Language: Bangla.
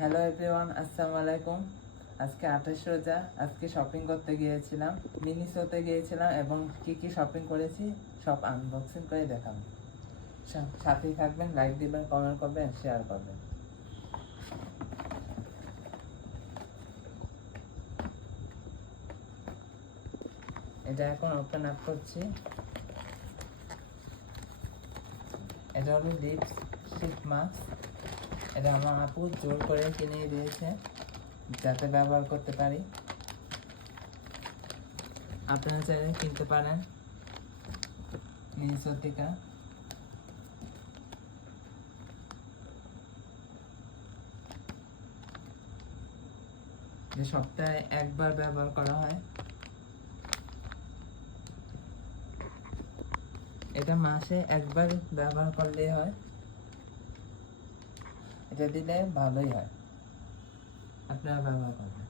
হ্যালো এভরিওয়ান, আসসালামু আলাইকুম। আজকে 28 রোজা। আজকে শপিং করতে গিয়েছিলাম, মিনিসোতে গিয়েছিলাম এবং কি কি শপিং করেছি সব আনবক্সিং করে দেখাবো। সাথেই থাকবেন, লাইক দিবেন, কমেন্ট করবেন, শেয়ার করবেন। এটা এখন ওপেন আপ করছি। এটা হলো লিপস শীত মাস্ক। এটা আমার আপু জোর করে কিনে দিয়েছে যাতে ব্যবহার করতে পারি। আপনারা চাইলে কিনতে পারেন মিনিসো থেকে। যে সপ্তাহে একবার ব্যবহার করা হয়। এটা মাসে একবার ব্যবহার করলেই হয়। এটা দিলে ভালোই হয়, আপনারা ব্যবহার করবেন।